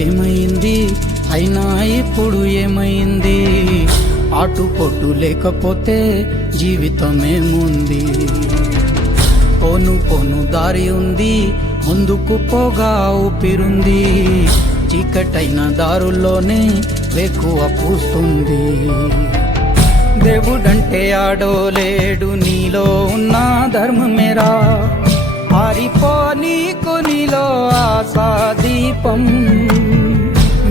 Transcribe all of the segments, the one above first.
ఏమైంది అయినా ఇప్పుడు ఏమైంది? ఆటుపోటు లేకపోతే జీవితమేముంది? పోను దారి ఉంది, ముందుకు పోగా ఊపిరుంది. చీకటైన దారుల్లోనే వేకువ పూస్తుంది. దేవుడంటే ఆడోలేడు, నీలో ఉన్న ధర్మమేరా. ఆరిపో నీకు నీలో ఆశాదీపం.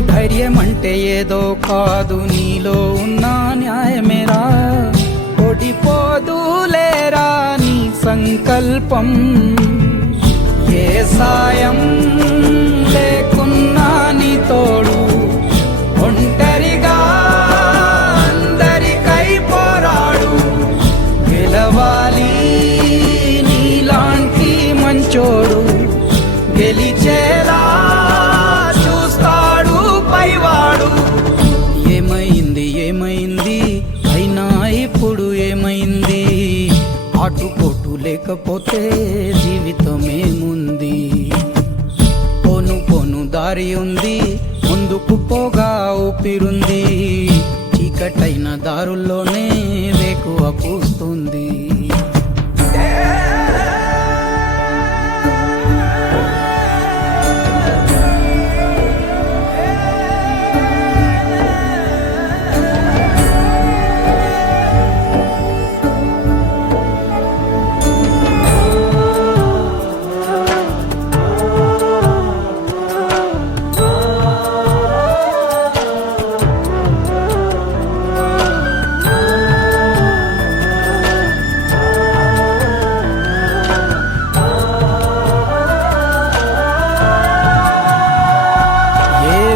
ధైర్యం అంటే ఏదో కాదు, నీలో ఉన్న న్యాయమేరా. ఓడిపోదులేరా నీ సంకల్పం. ఏ సాయం లేకున్నా నీ తోడు, ఒంటరిగా అందరికై పోరాడు. గెలవాలి నీలాంటి మంచోడు, గెలిచేలా చూస్తాడు పైవాడు. ఏమైంది అయినా ఇప్పుడు ఏమైంది? ఆటుపోటు లేకపోతే జీవితమేముంది? పోను దారి ఉంది, ముందుకు పోగా ఊపిరుంది. చీకటైన దారుల్లోనే వేకువ పూస్తుంది.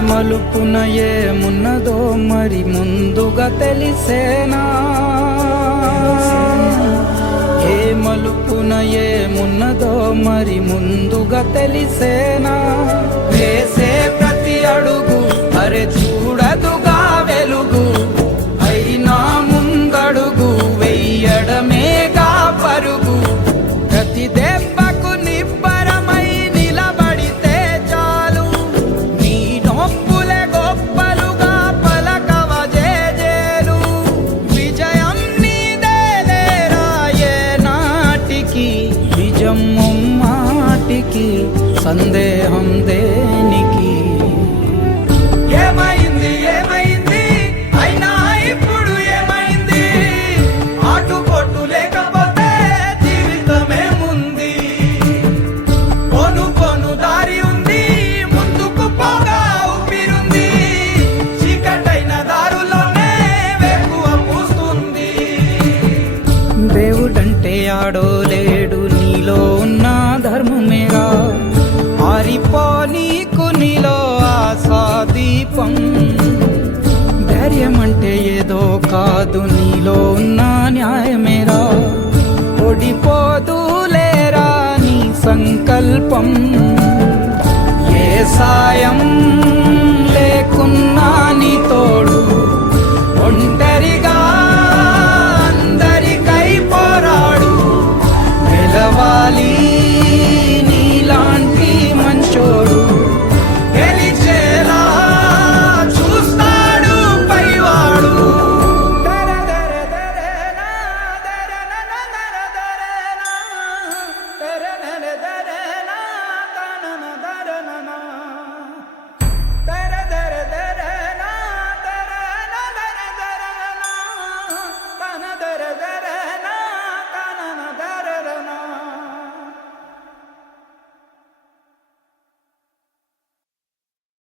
మలుపున ఏమున్నదో మరి ముందుగా తెలిసేనా? ఏ మలుపున ఏమున్నదో మరి ముందుగా తెలిసేనా? వేసే ప్రతి అడుగు అరే చూడదుగా వెలుగు. అయినా ముందడుగు వెయ్యడమేగా పరుగు. ప్రతి దెబ్బకు నిబ్బరమై నిలబడితే చాలు. నీ నొప్పులే గొప్పలుగా పలకవ జేజేలు. విజయం నీదేలేరా ఏ నాటికి? నిజం మాటికి సందేహం దేనికి? ఏమైంది అయినా ఇప్పుడు ఏమైంది? ఆటుపోటు లేకపోతే జీవితమేముంది? పోను దారి ఉంది, ముందుకు పోగా ఊపిరుంది. చీకటైన దారులోనే వేకువ పూస్తుంది. దేవుడంటే ఆడోలేడు, నీలో ఉన్న ధర్మమేరా. ఆరిపో నీకు నీలో ఆశాదీపం. ధైర్యం అంటే ఏదో కాదు, నీలో ఉన్న న్యాయమేరా. ఓడిపోదులేరా నీ సంకల్పం. ఏ సాయం